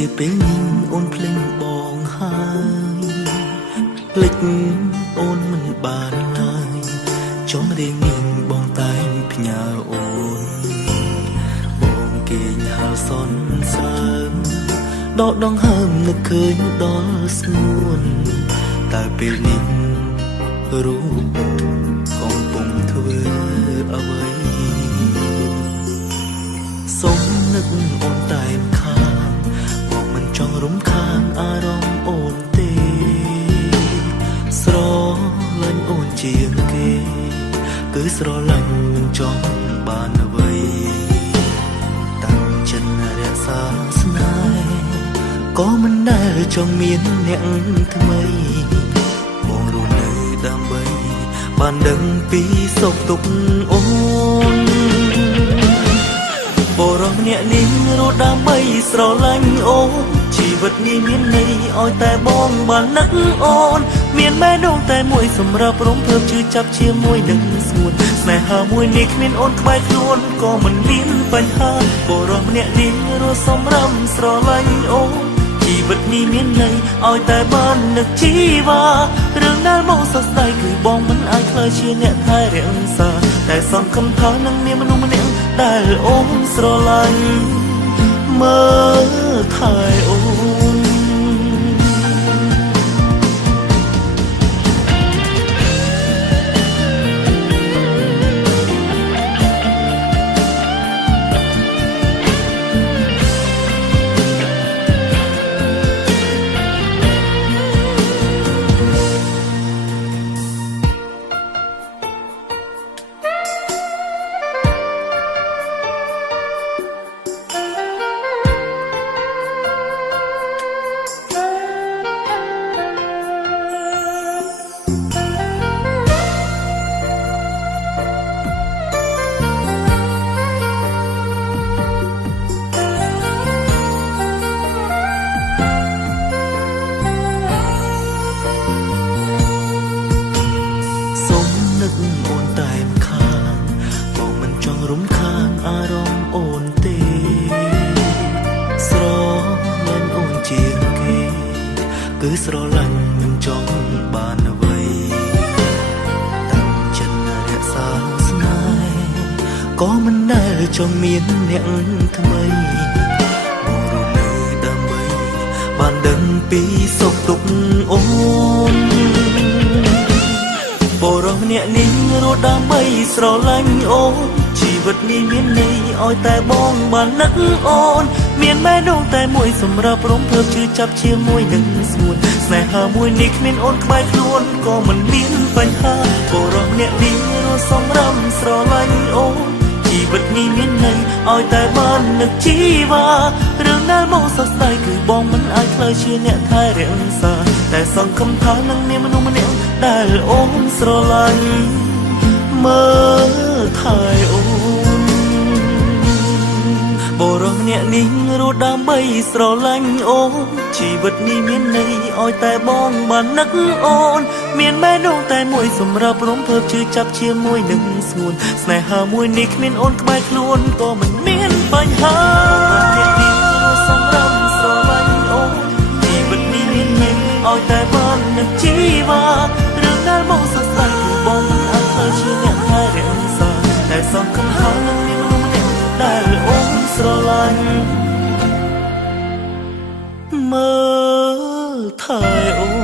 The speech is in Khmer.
ជាពេលញញអូនភ្លេងបងហើយភ្លេចអូនមិនបានឡើយចង់រៀងញញបងតែងផ្ញើអូនបងគេញហៅសនសើមដកដងហើមនឹកឃើញដល់ស្ងួនតែពេលនេះរូបកំពុងធ្វើអ្វីសូមនឹកអូនតែម្ខាងបងមិនចង់រំខានអារម្មណ៍អូនទេស្រឡាញ់អូនជាងគេគឺស្រឡាញ់មិនចង់បានអ្វីតាំងចិត្តរក្សាស្នេហ៍ក៏មិនដែលចង់មានអ្នកថ្មីបងរស់នៅដើម្បីបានដឹងពីសុខទុក្ខអូនបរោះម្នាក់នេះរស់ដើម្បីស្រឡាញ់អូនជីវិតនេះមានន័យឲ្យតែបងបាននឹកអូនមានបេះដូងតែមួយសម្រាប់រំភើបជឿចាប់ជាមួយនឹងស្ងួនស្នេហាមួយនេះគ្មានអូនក្បែរខ្លួនក៏មិនមានបញ្ហាបរោះម្នាក់នេះរស់សម្រាប់ស្រឡាញ់អូនជីវិតនេះមានន័យឲ្យតែបាននឹកជីវ៉ារឿងដែលមកសោកស្ដាយគឺបងមិនអាចខ្លាចជាអ្នកថែរក្សាតែសង្ឃឹមថានឹងមានមនុស្សម្នាក់ដែលអូនស្រឡាញ់មើលថែអូនអូនតែម្ខាងបងមិនចង់រំខានអារម្មណ៍អូនទេស្រឡាញ់អូនជាងគេគឺស្រឡាញ់មិនចង់បានអ្វីតាំងចិត្តរក្សាស្នេហ៍ក៏មិនដែលចង់មានអ្នកថ្មីបងរស់នៅដើម្បីបានដឹងពីសុខទុក្ខអូនបរោះម្នាក់នេះរស់ដើម្បីស្រឡាញ់អូនជីវិតនេះមានន័យឲ្យតែបងបាននឹកអូនមានបេះដូងតែមួយសម្រាប់រំភើបជឿចាប់ជាមួយនឹងស្ងួនស្នេហាមួយនេះគ្មានអូនក្បែរខ្លួនក៏មិនមានបញ្ហាបរោះម្នាក់នេះរស់សម្រាប់ស្រឡាញ់អូនជីវិតនេះមានន័យឲ្យតែបាននឹកជីវ៉ារឿងដែលមកសោកស្ដាយគឺបងមិនអាចខ្លាចជាអ្នកថែរក្សាតែសង្ឃឹមថានឹងមានមនុស្សម្នាក់ដែលអូនស្រឡាញ់មើលថែអូនបរោះម្នាក់នេះរស់ដើម្បីស្រឡាញ់អូនជីវិតនេះមានន័យឲ្យតែបងបាននឹកអូនមានបេះដូងតែមួយសម្រាប់រំភើបជឿចាប់ជាមួយនឹងស្ងួនស្នេហាមួយនេះគ្មានអូនក្បែរខ្លួនក៏មិនមានបញ្ហាអ្នកនេះសម្រាប់ស្រឡាញ់អូនជីវិតនេះមានន័យឲ្យតែបាននឹកជីវ៉ារឿងដែលមកសោកស្ដាយគឺបងមិនអាចខ្លាចជាអ្នកថែរក្សាតែសង្ឃឹមថានឹងមានមនុស្សម្នាក់ដែលអូនស្រឡាញ់មើលថែអូន